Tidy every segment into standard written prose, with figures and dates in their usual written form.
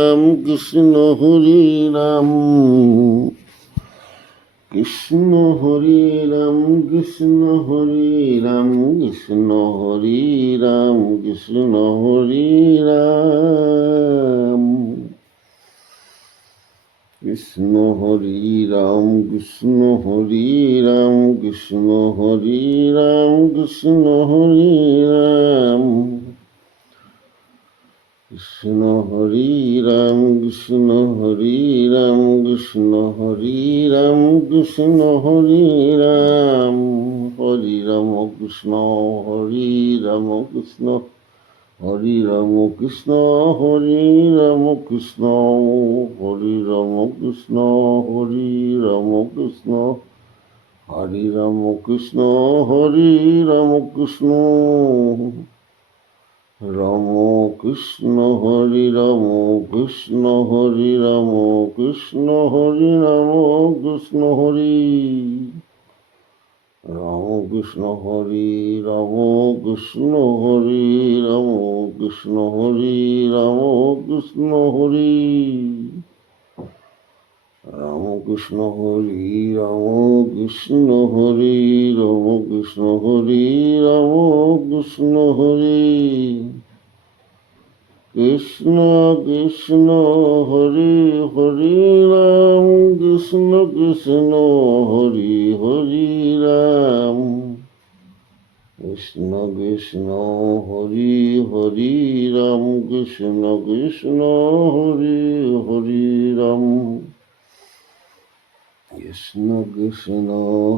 রাম কৃষ্ণ হরি রাম কৃষ্ণ হরি রাম কৃষ্ণ হরি রাম কৃষ্ণ হরি রাম কৃষ্ণ হরি রাম কৃষ্ণ হরি রাম কৃষ্ণ হরি রাম কৃষ্ণ হরি রাম কৃষ্ণ হরি রাম কৃষ্ণ হরি রাম কৃষ্ণ হরি রাম কৃষ্ণ হরি রাম কৃষ্ণ হরি রাম হরি রাম কৃষ্ণ হরি রাম কৃষ্ণ হরি রাম কৃষ্ণ হরি রাম কৃষ্ণ হরি রাম কৃষ্ণ হরি রাম কৃষ্ণ হরি রাম কৃষ্ণ হরি রাম কৃষ্ণ রাম কৃষ্ণ হরি রাম কৃষ্ণ হরি রাম কৃষ্ণ হরি রাম কৃষ্ণ হরি রাম কৃষ্ণ হরি রাম কৃষ্ণ হরি রাম কৃষ্ণ হরি রাম কৃষ্ণ হরি রাম কৃষ্ণ হরি রাম কৃষ্ণ হরি রাম কৃষ্ণ হরি রাম কৃষ্ণ হরি কৃষ্ণ কৃষ্ণ হরি হরি রাম কৃষ্ণ কৃষ্ণ হরি হরি রাম কৃষ্ণ কৃষ্ণ হরি হরি রাম কৃষ্ণ কৃষ্ণ হরি হরি রাম কৃষ্ণ কৃষ্ণ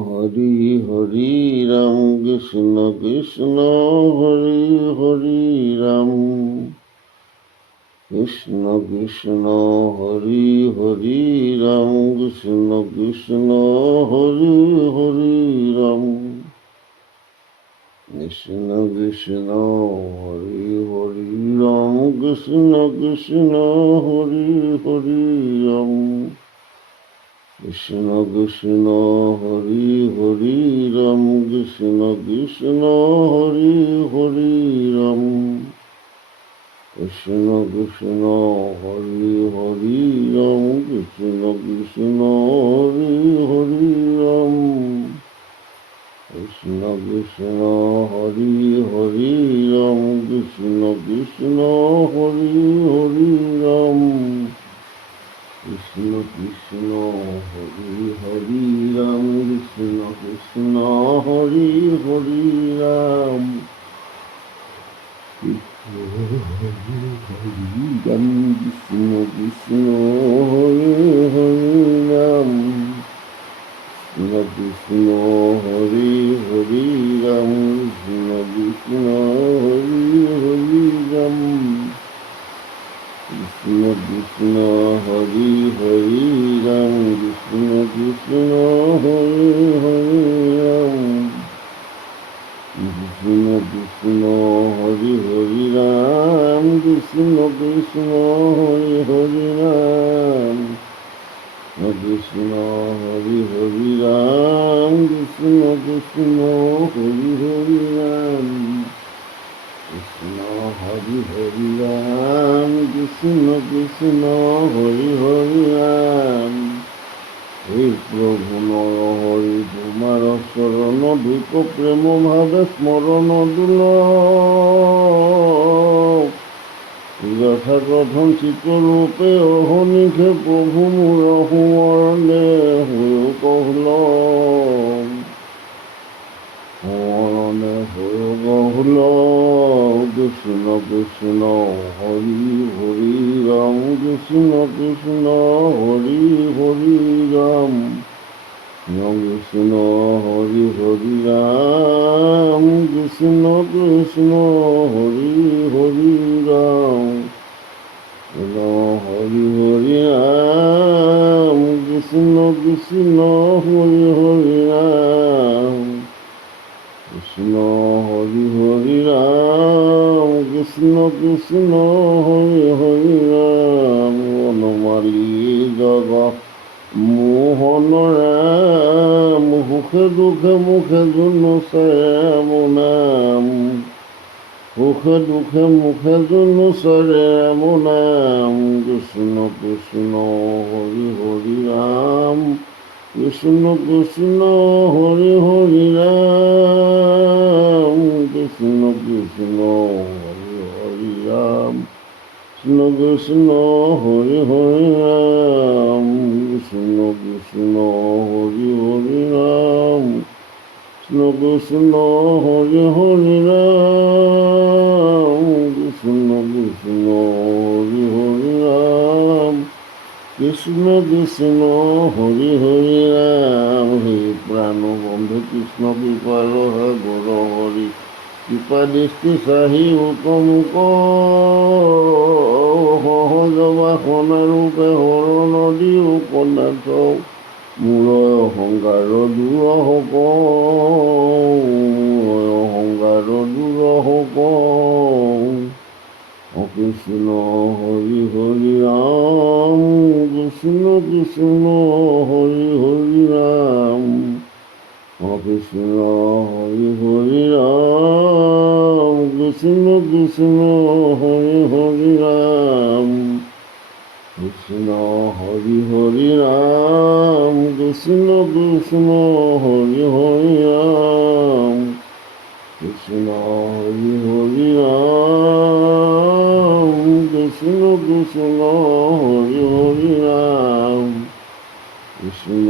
হরি হরি রাম কৃষ্ণ কৃষ্ণ হরি হরি রাম কৃষ্ণ কৃষ্ণ হরি হরি রাম কৃষ্ণ কৃষ্ণ হরি হরি রাম কৃষ্ণ কৃষ্ণ হরি হরি রাম কৃষ্ণ কৃষ্ণ হরি হরি রাম কৃষ্ণ কৃষ্ণ হরি হরি রাম কৃষ্ণ কৃষ্ণ হরি হরি রাম কৃষ্ণ কৃষ্ণ হরি হরি রাম কৃষ্ণ কৃষ্ণ হরি হরি রাম কৃষ্ণ কৃষ্ণ হরি হরি রাম কৃষ্ণ কৃষ্ণ হরি হরি রাম কৃষ্ণ কৃষ্ণ হরি হরি রাম কৃষ্ণ কৃষ্ণ হরি হরি রাম রাম কৃষ্ণ কৃষ্ণ হরে হরে রাম কৃষ্ণ কৃষ্ণ হরে হরে রাম কৃষ্ণ কৃষ্ণ হরে হরে রাম কৃষ্ণ কৃষ্ণ হরে হরে রাম কৃষ্ণ কৃষ্ণ হরে হরে রাম কৃষ্ণ কৃষ্ণ হরি হরি রাম কৃষ্ণ কৃষ্ণ হরি হরি রাম কৃষ্ণ হরি হরি রাম কৃষ্ণ কৃষ্ণ হরি হরি রাম কৃষ্ণ হরি হরি রাম কৃষ্ণ কৃষ্ণ হরি হরি রাম হে প্রভু নর হরি তোমার শরণ ভিক প্রেম ভাবে স্মরণ দুল যথা কথন চিত্রূপে অহনিখে প্রভু মোর হুঁৱৰলে হৈ কহুল হুঁৱৰলে হৈ কহুল কৃষ্ণ কৃষ্ণ হৰি হৰি ৰাম কৃষ্ণ কৃষ্ণ হৰি হৰি ৰাম কৃষ্ণ হৰি হৰি ৰাম কৃষ্ণ কৃষ্ণ হৰি হৰি ৰাম হৰি হৰি ৰাম কৃষ্ণ কৃষ্ণ হৰি হৰি ৰাম কৃষ্ণ হৰি হৰি ৰাম কৃষ্ণ কৃষ্ণ হৰি হৰি ৰাম বনমালী জগত মোহন ৰাম সুখে দুখে মুখে যোন চাম নাম সুখে দুখে মুখে জনুচৰে ৰাম নাম কৃষ্ণ কৃষ্ণ হৰি হৰি ৰাম কৃষ্ণ কৃষ্ণ হৰি হৰি ৰাম কৃষ্ণ কৃষ্ণ হৰি হৰি ৰাম কৃষ্ণ কৃষ্ণ হৰি হৰি ৰাম কৃষ্ণ কৃষ্ণ হৰি হৰি ৰাম কৃষ্ণ কৃষ্ণ হৰি হৰি ৰাম কৃষ্ণ কৃষ্ণ হৰি হৰি ৰাম কৃষ্ণ কৃষ্ণ হৰি হৰি ৰাম হে প্ৰাণ বন্ধু কৃষ্ণ কৃপাল হে গৌৰ হৰি কৃপা দৃষ্টি চাহি হুকম সহজ বাসন ৰূপে হৰ নদী উপনাথ মূল অহংকাৰ দূৰ হক অহংকাৰ দূৰ হক কৃষ্ণ হৰি হৰি ৰাম কৃষ্ণ কৃষ্ণ হৰি হৰি ৰাম কৃষ্ণ হৰি হৰি ৰাম কৃষ্ণ কৃষ্ণ হৰি হৰি ৰাম কৃষ্ণ হৰি হৰি ৰাম কৃষ্ণ কৃষ্ণ হৰি হৰি ৰাম কৃষ্ণ হৰি হৰি ৰাম কৃষ্ণ কৃষ্ণ হৰি হৰি ৰাম কৃষ্ণ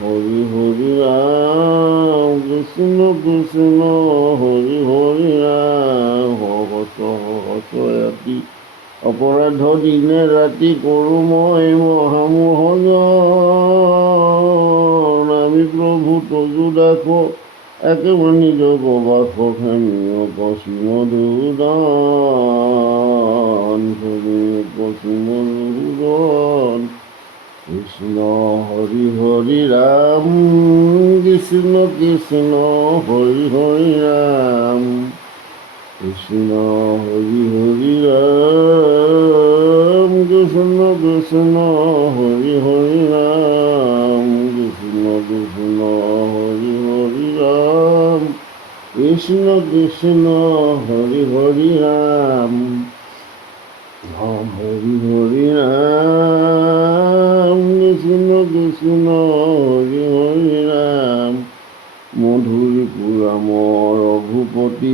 হৰি হৰি ৰাম কৃষ্ণ কৃষ্ণ হৰি হৰি ৰাম সহস্ৰ সহস্ৰ ৰাতি অপৰাধ দিনে ৰাতি কৰোঁ মই মহামোহজন আমি প্ৰভু তজু দাস একেবাৰে নিজ প্ৰবাস খেমিও পশ্চিম দুদান খেমিও পশ্চিম দুদান কৃষ্ণ হৰি হৰি ৰাম কৃষ্ণ কৃষ্ণ হৰি হৰি ৰাম কৃষ্ণ হৰি হৰি ৰাম কৃষ্ণ কৃষ্ণ হৰি হৰি ৰাম কৃষ্ণ কৃষ্ণ হৰি হৰি ৰাম কৃষ্ণ কৃষ্ণ হৰি হৰি ৰাম হৰি হৰি ৰাম কৃষ্ণ কৃষ্ণ হৰি হৰি ৰাম মধুৰী পুৰাম ৰঘুপতি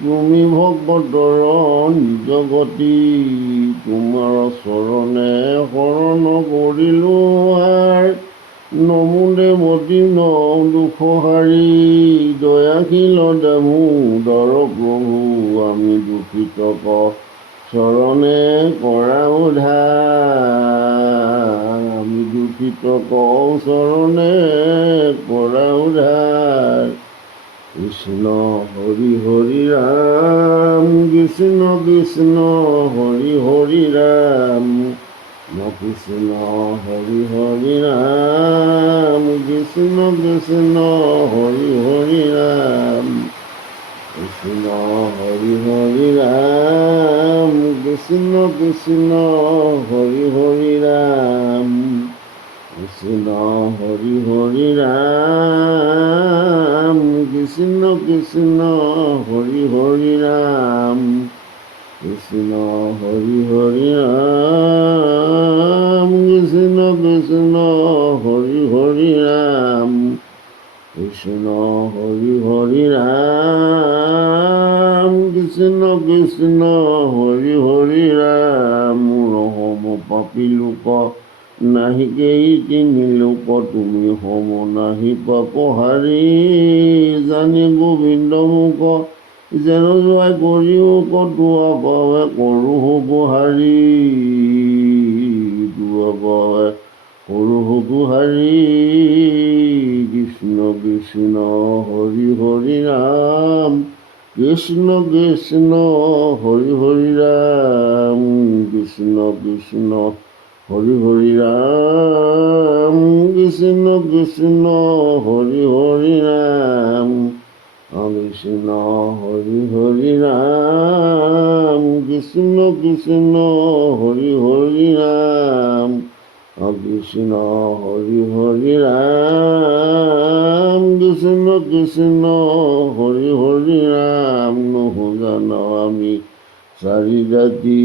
তুমি ভকতৰ নিজ গতি তোমাৰ চৰণে শৰণ কৰিলো আৰ নমো দেৱতী ন দুখ হাৰি দয়াশীল দামোদৰ প্ৰভু আমি দুখিত চৰণে কৰা উদ্ধাৰ আমি দুখিত চৰণে কৰা উদ্ধাৰ কৃষ্ণ হৰি হৰি ৰাম কৃষ্ণ কৃষ্ণ হৰি হৰি ৰাম কৃষ্ণ হৰি হৰি ৰাম কৃষ্ণ কৃষ্ণ হৰি হৰি ৰাম কৃষ্ণ হৰি হৰি ৰাম কৃষ্ণ কৃষ্ণ হৰি হৰি ৰাম কৃষ্ণ হৰি হৰি ৰাম কৃষ্ণ কৃষ্ণ হৰি হৰি ৰাম কৃষ্ণ হৰি হৰি ৰাম কৃষ্ণ কৃষ্ণ হৰি হৰি ৰাম কৃষ্ণ হৰি হৰি ৰাম কৃষ্ণ কৃষ্ণ হৰি হৰি ৰাম ৰহম পাপী লোক নাহিকেই তিনি লোক তুমি হম নাহি পাপহাৰী জানি গোবিন্দ মোক যেন যোৱাই কৰিও কটোৱা পাৱে কৰোঁ বুহাৰী দুৱা পাৱে কৰোঁ বুহাৰী কৃষ্ণ কৃষ্ণ হৰি হৰি ৰাম কৃষ্ণ কৃষ্ণ হৰি হৰি ৰাম কৃষ্ণ কৃষ্ণ হৰি হৰি ৰাম কৃষ্ণ কৃষ্ণ হৰি হৰি ৰাম কৃষ্ণ হৰি হৰি ৰাম কৃষ্ণ কৃষ্ণ হৰি হৰি ৰাম কৃষ্ণ হরি হরি রাম কৃষ্ণ কৃষ্ণ হরি হরি রাম নহু জান আমি চাৰি জাতি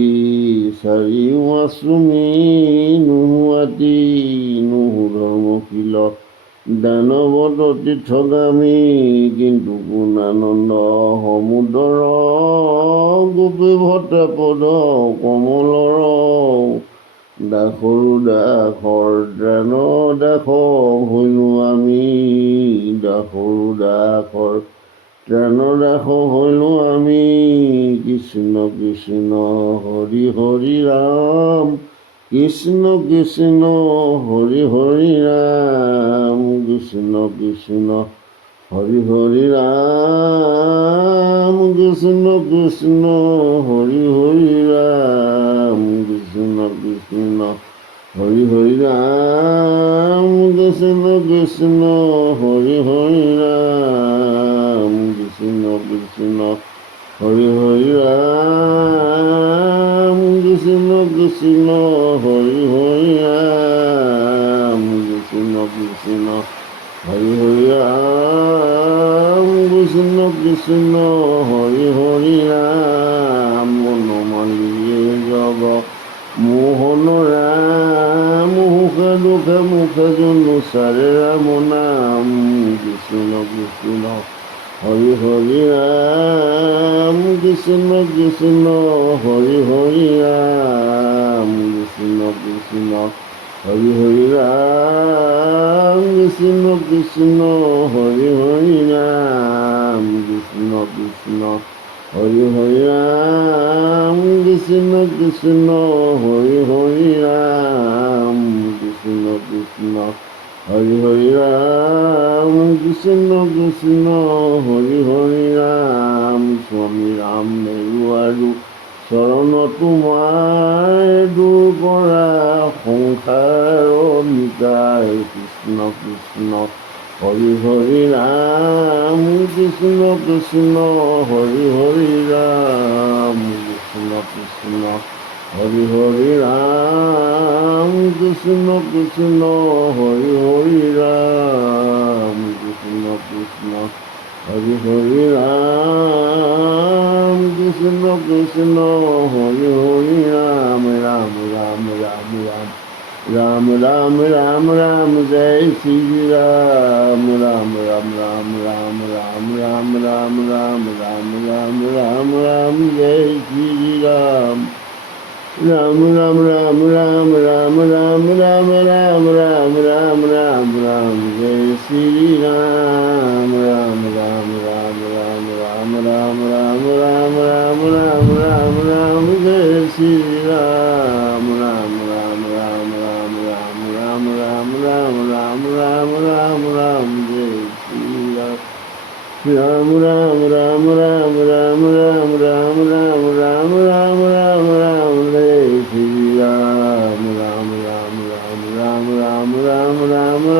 চাৰি মাছুমি নহু আতি নহু ধৰ্মশীল দানৱত তীৰ্থগামী কিন্তু গুণানন্দ সমুদৰ গোপী ভট্ট পদ কমলৰ দাসৰু দাসৰ দান দাস হৈলো আমি দাসৰু দাসৰ দান দাস হৈলো আমি কৃষ্ণ কৃষ্ণ হৰি হৰি ৰাম কৃষ্ণ কৃষ্ণ হৰি হৰি ৰাম কৃষ্ণ কৃষ্ণ হৰি হৰি ৰাম কৃষ্ণ কৃষ্ণ হৰি হৰি ৰাম কৃষ্ণ কৃষ্ণ হৰি হৰি ৰাম কৃষ্ণ কৃষ্ণ হৰি হৰি ৰাম কৃষ্ণ কৃষ্ণ হৰি হৰি ৰাম কৃষ্ণ কৃষ্ণ হৰি হৰি ৰাম কৃষ্ণ কৃষ্ণ হৰি হৰি ৰাম কৃষ্ণ কৃষ্ণ হৰি হৰি ৰাম বনমালীয়ে জগ মোহন ৰাম মুখে দুখে মুখে জনুচাৰে ৰাম নাম কৃষ্ণ কৃষ্ণ হৰি হৰি ৰাম কৃষ্ণ কৃষ্ণ হৰি হৰি ৰাম কৃষ্ণ কৃষ্ণ হৰি হৰি ৰাম কৃষ্ণ কৃষ্ণ হৰি হৰি ৰাম কৃষ্ণ কৃষ্ণ হৰি হৰি ৰাম কৃষ্ণ কৃষ্ণ হৰি হৰি ৰাম কৃষ্ণ কৃষ্ণ হৰি হৰি ৰাম কৃষ্ণ কৃষ্ণ হৰি হৰি ৰাম স্বামী ৰাম নেৰু আৰু চৰণ তোমাৰ দূৰ পৰা সংসাৰ নিতাই কৃষ্ণ কৃষ্ণ হৰি হৰি ৰাম কৃষ্ণ কৃষ্ণ হৰি হৰি ৰাম কৃষ্ণ কৃষ্ণ হৰি হৰি ৰাম কৃষ্ণ কৃষ্ণ হৰি হৰি ৰাম কৃষ্ণ কৃষ্ণ হৰি হৰি ৰাম কৃষ্ণ কৃষ্ণ হৰি হৰি ৰাম ৰাম ৰাম ৰাম ৰাম ৰাম ৰাম ৰাম ৰাম জয় শ্ৰী ৰাম ৰাম ৰাম ৰাম ৰাম ৰাম ৰাম ৰাম ৰাম ৰাম ৰাম ৰাম ৰাম জয় শ্ৰী ৰাম রাম রাম রাম রাম রাম রাম রাম রাম রাম রাম রাম রাম জয় শ্রী রাম রাম রাম রাম রাম রাম রাম রাম রাম রাম রাম রাম রাম জয় শ্রী রাম রাম রাম রাম রাম রাম রাম রাম রাম রাম রাম রাম রাম জয় শ্রী রাম রাম রাম রাম রাম রাম রাম রাম রাম রাম রাম রাম জয় শ্রী রাম রাম রাম রাম রাম রাম রাম রাম রাম রাম রাম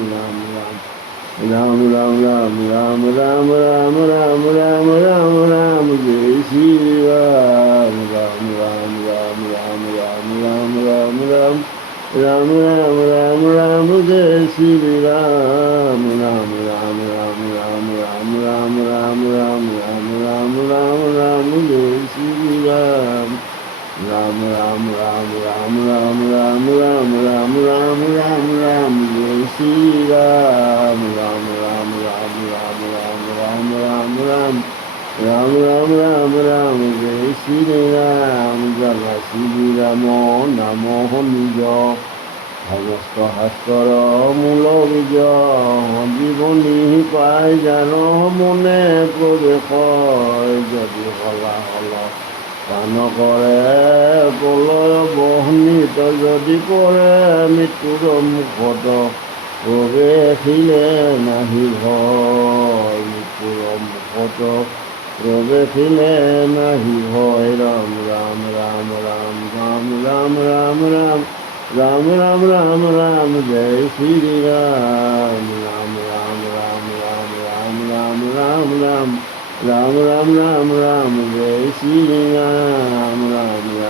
রাম রাম জয় শ্রী রাম রাম রাম রাম রাম রাম রাম রাম রাম রাম রাম রাম জয় শ্রী রাম রাম রাম রাম রাম রাম রাম রাম রাম রাম রাম রাম রাম জয় শ্রী রাম রাম রাম রাম রাম রাম রাম রাম রাম রাম রাম রাম রাম জয় শ্রী রাম রাম রাম রাম রাম রাম রাম রাম রাম রাম রাম রাম জয় শ্রী রাম রাম রাম রাম রাম রাম রাম রাম রাম রাম রাম রাম রাম জয় শ্রী রাম জয় শ্রী রাম নাম নিজ সমস্ত শাস্ত্ৰৰ মূল বীজ জীৱনী পাই জান মনে প্ৰৱেশ যদি হলাহল পান কৰে প্ৰলয় বহ্নিত যদি পৰে মৃত্যুৰ মুখত প্ৰৱেশিলে নাহি ভয় মৃত্যুৰ মুখত প্ৰৱেশিলে নাহি ভয় ৰাম ৰাম ৰাম ৰাম ৰাম ৰাম ৰাম ৰাম राम राम राम राम जय श्री राम राम राम राम राम राम राम राम राम राम राम राम राम जय श्री राम राम राम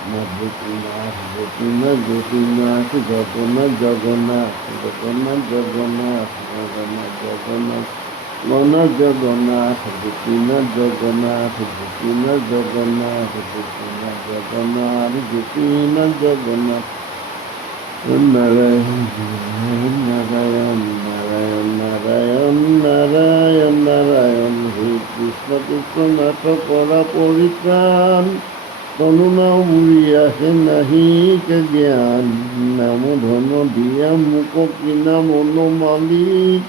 গোপীনাথ গোপীনাথ গোপীনাথ জগন্নাথ জগন্নাথ জগন্নাথ জগন্নাথ জগন্নাথ জগন্নাথ গণনাথ জগন্নাথ গোপীনাথ জগন্নাথ গোপীনাথ জগন্নাথ গোপীনাথ জগন্নাথ গোপীনাথ জগন্নাথ নারায়ণ নারায়ণ নারায়ণ নারায়ণ নারায়ণ নারায়ণ হে কৃষ্ণ কৃষ্ণ নাথ কৰা পৰিত্ৰাণ তনুনা উৰি আহে নাহিকে জ্ঞান নাম ধন দিয়া মোক কিনা মন মালিক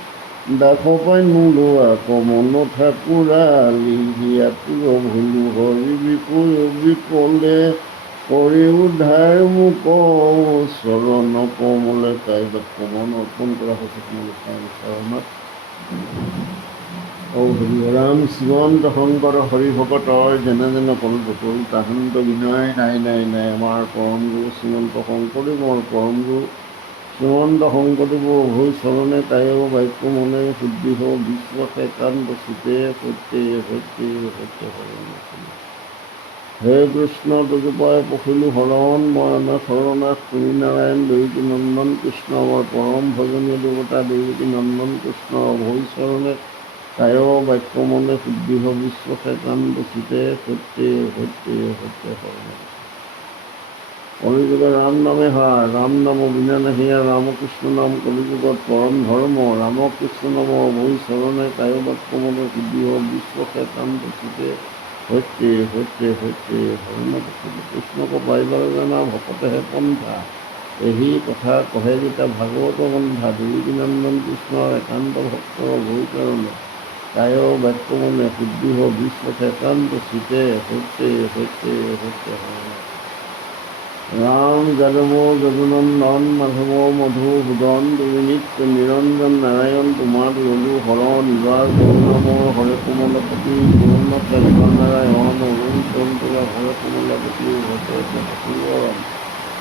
দাস পাই নোলোৱা কমন ঠাকুৰালি হিয়াতো ভুলো হৰি বিষয় বিকলে কৰি উদ্ধাৰ মোক চৰণ কমলে কাইলৈ কমন অৰ্পণ কৰা হৈছে তোমালোক চৰণত হৰি ৰাম শ্ৰীমন্ত শংকৰ হৰি ভকতৰ যেনে যেনে কল্পতৰু তাহান্ত বিনয় নাই নাই নাই আমাৰ পৰম গুৰু শ্ৰীমন্ত শংকৰদেৱৰ পৰম গুৰু শ্ৰীমন্ত শংকৰদেৱৰ হৈ চৰণে তায়ো বাক্য মনে শুদ্ধি হ বিশ্বাসে কান্ত চিতে সত্যে সত্যে সত্য শৰণ হে কৃষ্ণ তজুপাই পখিলো শৰণ ময়না শৰণাথ তুমি নাৰায়ণ দেৱকী নন্দন কৃষ্ণ আমাৰ পৰম ভজনীয় দেৱতা দেৱকী নন্দন কৃষ্ণ হৈ চৰণে তায়ো বাক্য মনে শুদ্ধি হ বিশ্বাসে কান্ত চিতে সত্যে সত্যে সত্য শৰণ কলিযুগে ৰাম নামে হার রাম নাম বিনা নাহিয়া রামকৃষ্ণ নাম কলিযুগত পরম ধর্ম রামকৃষ্ণ নাম বৈ চরণে কায় বাক্য মনে শুদ্ধি হ বিশ্বকে কান্ত চিতে সত্যে সত্যে সত্যে হৰণ কৃষ্ণক পাইবাৰ জানা ভকতেহে পন্থা এই কথা কহে যেতা ভাগৱত বন্ধা দেৱকী নন্দন কৃষ্ণৰ একান্ত ভক্তৰ বৈ চৰণে কায় বাক্য মনে শুদ্ধি হ বিশ্বকে কান্ত চিতে সত্যে সত্যে সত্যে হৰণ রাম যাদৱ যদুনন্দন মাধৱ মধুসূদন তুমি নিত্য নিৰঞ্জন নাৰায়ণ তোমাৰ ললু হৰণ ইবাৰ গৌৰমৰ হৰে কমলপতি গুৰুনাথ নাৰায়ণ অৰুণ চন্দ্ৰা হৰে কমলপতি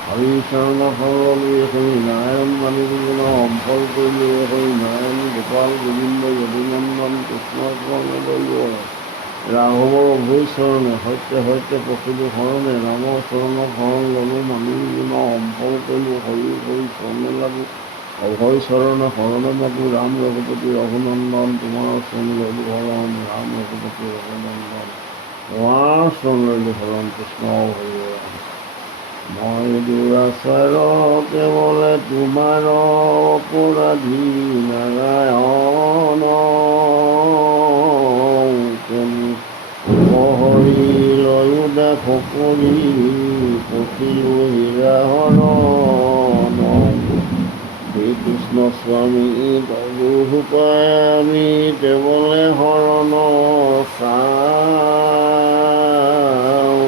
হৰিচৰণ সৰলী হৰি নাৰায়ণ মানি গুণ সম্ফল কৰিলে হৰি নাৰায়ণ গোপাল গোবিন্দ যদুনন্দন কৃষ্ণৰ চৰণ ৰাঘৱৰ অভৈ চৰণে সত্য সত্য পখিলো শৰণে ৰামৰ চৰণৰ শৰণ ললো মানি গুণ সম্ফল কৰিলো হৰি হৰি চৰণ লাগো অভয় চৰণে শৰণে মাগো ৰাম ৰঘুপতি ৰঘুনন্দন তোমাৰ চৰণ ললো শৰণ ৰাম ৰঘুপতি ৰঘুনন্দন তোমাৰ চৰণ ললো শৰণ কৃষ্ণ হৰি ৰাম মই দুৰাচাৰ কেৱলে তোমাৰ অপৰাধী নাৰায়ণ হৰি লয়োদা ফকৰি পঠিলো হীৰা হৰণ শ্ৰীকৃষ্ণ স্বামী প্ৰভু পাই আমি কেৱলে শৰণ চাওঁ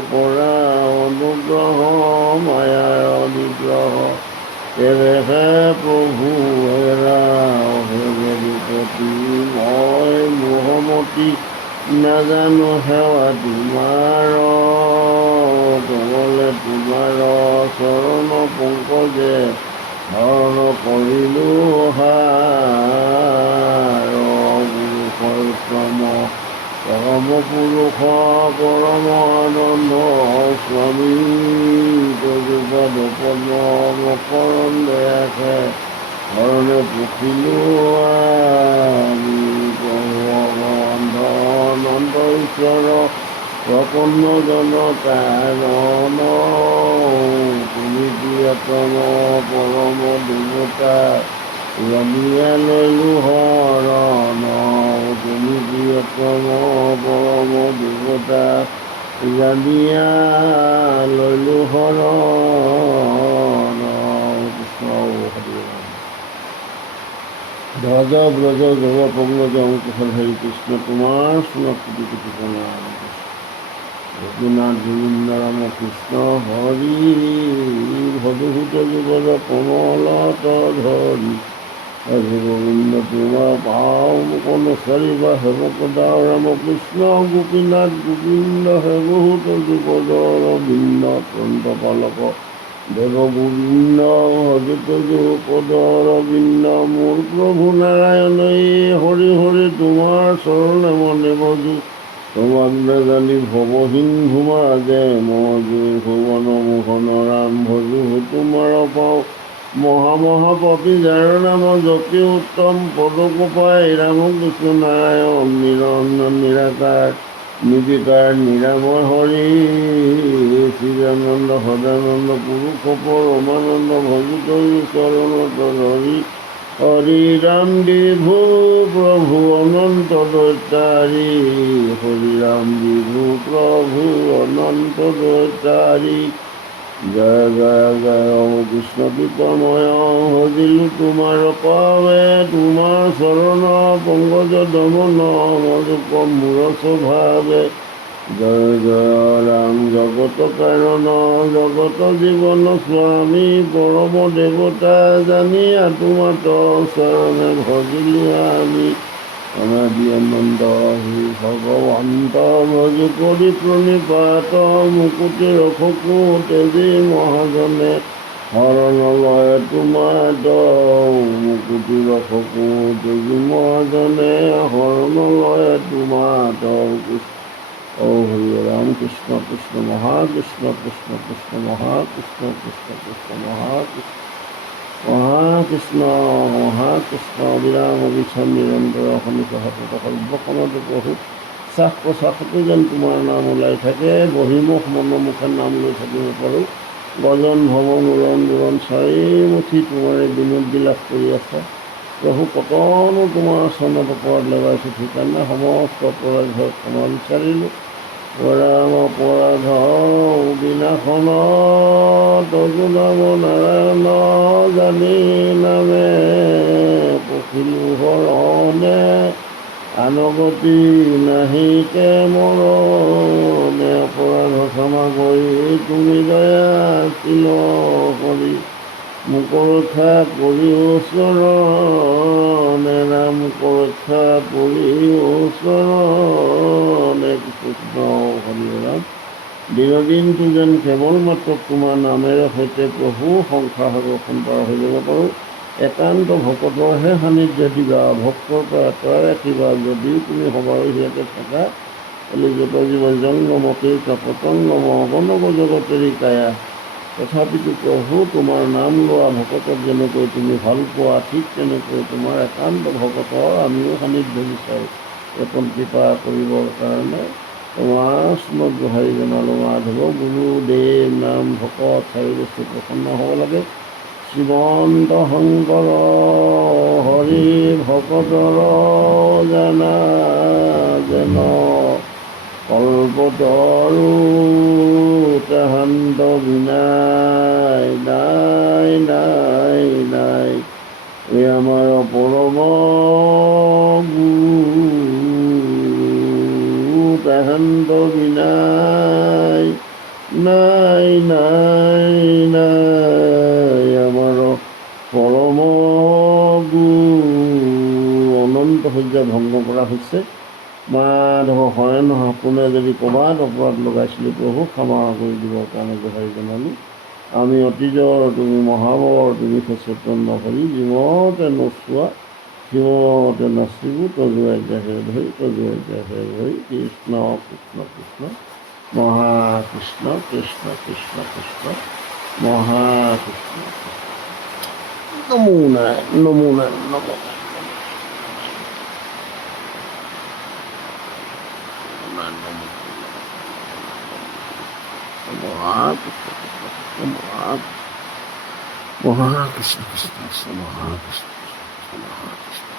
পৰা অনুগ্ৰহ মায়াৰ অনুগ্ৰহ কেৰেহে প্ৰভু হেৰাও হে গতিপতি মই মোহমতী নাজানো সেৱা তোমাৰ কমলে তোমাৰ চৰণ পংকজে শৰণ কৰিলো হাৰৰ পুৰুষৰ ক্ৰম পৰম পুৰুষ পৰম আনন্দ স্বামী তজুপদ পদ্ম মকৰণ দেয়াখে শৰণে পুখিলো আমি অনন্ত ঈশ্বৰ প্ৰপন্ন জনতাৰণ তুমি প্ৰিয়তম পৰম দেৱতা জানিয়া ললো শৰণ তুমি প্ৰিয়তম পৰম দেৱতা জানিয়া ললো শৰণ কৃষ্ণ ধ্বজ ব্ৰজ যৱ পংগজ অংকুশল হৰি কৃষ্ণ তোমাৰ চৰণত কোটি কোটি প্ৰণাম ৰঘুনাথ গোবিন্দ ৰাম কৃষ্ণ হৰি ভদভূত যুগল কমলত ধৰি হৰি গোবিন্দ তোমাৰ পাও মুকল চাৰিবা সেৱক দাও ৰাম কৃষ্ণ গোপীনাথ গোবিন্দ সেৱভূত যুগল বৃন্দ তন্ত পালক দেৱ গোবিন্দ হৰিত পদৰ বৃন্দ মোৰ প্ৰভু নাৰায়ণ হৰি হৰি তোমাৰ চৰণে মনে ভজু তোমাক জানি ভৱ সিন্ধু মাজে মজু ভুৱন মোহন ৰাম ভজু তোমাৰ পাওঁ মহামহাপতি যাৰ নাম যতি উত্তম পদকোপাই ৰামকৃষ্ণ নাৰায়ণ নিৰঞ্জন নিৰাকাৰ নিবিকাৰ নিৰাময় হৰি শ্ৰীৰানন্দ সদানন্দ পুৰুষ পৰমানন্দ ভজিত চৰণত হৰি হৰি ৰাম বিভু প্ৰভু অনন্ত দৈতাৰী হৰি ৰাম বিভু প্ৰভু অনন্ত দৈতাৰী জয় জয় জয় কৃষ্ণ কৃপময় ভজিলো তোমাৰ পাৱে তোমাৰ চৰণ পংকজ দমন মধুপ মূৰ স্বভাৱে জয় জয় ৰাম জগত কাৰণ জগত জীৱন স্বামী পৰম দেৱতা জানিয়া তোমাত চৰণে ভজিলো আমি অনাদি অনন্ত হি ভগৱন্ত ভজি কৰি প্ৰণিপাত মুকুতি ৰখকো তেজী মহাজনে শৰণ লয় তোমাৰ মুকুতি ৰখকো তেজী মহাজনে শৰণ লয় তোমাৰ হৰি ৰাম কৃষ্ণ কৃষ্ণ মহাকৃষ্ণ কৃষ্ণ কৃষ্ণ মহাকৃষ্ণ কৃষ্ণ কৃষ্ণ মহাকৃষ্ণ মহাকৃষ্ণ মহাকৃষ্ণ অবিৰাম অবিচন নিৰন্তৰ সন্নিত সতত সৰ্বসমতে প্ৰভু শ্বাস প্ৰশ্বাসতো যেন তোমাৰ নাম ওলাই থাকে বহিমুখ মনমুখে নাম লৈ থাকিব পাৰোঁ গজন ভৱন উৰণ দুৰণ চাৰিমুঠি তোমাৰে বিনোদ বিলাস কৰি আছে প্ৰভু কতনো তোমাৰ চৰণত অপৰাধ লগাইছোঁ সেইকাৰণে সমস্ত অপৰাধ ক্ষমা বিচাৰিলোঁ ৰাম অপৰাধ বিনাশন তজু নাম নাৰায়ণ জানি নামে পখিলো হৰণে আনগতি নাহিকে মৰণে অপৰাধ ক্ষমা কৰি তুমি দয়াশীল কৰি মোক ৰক্ষা কৰি ওচৰণে ৰাম ৰক্ষা কৰি ওচৰণে কৃষ্ণ হৰি ৰাম দিনদিনটো যেন কেৱল মাত্ৰ তোমাৰ নামেৰে সৈতে প্ৰভু সংসাৰ সাগৰখন পাৰ হৈ যাব পাৰোঁ একান্ত ভকতৰহে সান্নিধ্য দিবা ভক্তৰ পৰা আঁতৰাই ৰাখিবা যদিও তুমি সবাৰো ইয়াতে থাকা বুলি যত জীৱ জংগম তীৰ্থ পতংগম অগণক জগতেৰি কায়া তথাপিতো প্ৰভু তোমাৰ নাম লোৱা ভকতক যেনেকৈ তুমি ভাল পোৱা ঠিক তেনেকৈ তোমাৰ একান্ত ভকতৰ আমিও সান্নিধ্য বিচাৰোঁ অকণ কৃপা কৰিবৰ কাৰণে তোমাৰ স্মত গোহাৰি জনালোঁ মাধৱ গুৰুদেৱ নাম ভকত চাৰি বস্তু প্ৰসন্ন হ'ব লাগে শ্ৰীমন্ত শংকৰ হৰি ভকতৰ জানা যেন কল্পতৰু তাহান্ত বিনাই নাই নাই নাই এই আমাৰ পৰম গুৰু তাহান্ত বিনাই নাই নাই নাই আমাৰ পৰম গুৰু অনন্ত সজ্জা ভংগ কৰা হৈছে মাধৱ শয়ন সপোনে যদি ক'ৰবাত অপৰাধ লগাইছিলোঁ প্ৰভু ক্ষমা কৰি দিবৰ কাৰণে গোহাৰি জনালোঁ আমি অতীজৰ তুমি মহাবৰ তুমি সচেতন হৰি যিমতে নচোৱা সিমতে নাচিবো তজু আজ্ঞাহে ধৰি তজু আজ্ঞাহে ধৰি কৃষ্ণ কৃষ্ণ কৃষ্ণ মহাকৃষ্ণ কৃষ্ণ কৃষ্ণ কৃষ্ণ মহাকৃষ্ণ নমো নাৰায়ণ নমো নাৰায়ণ নমো নাৰায়ণ মহাকৃষ্ণ কৃষ্ণ কৃষ্ণ মহাকৃষ্ণ কৃষ্ণ মহাকৃষ্ণ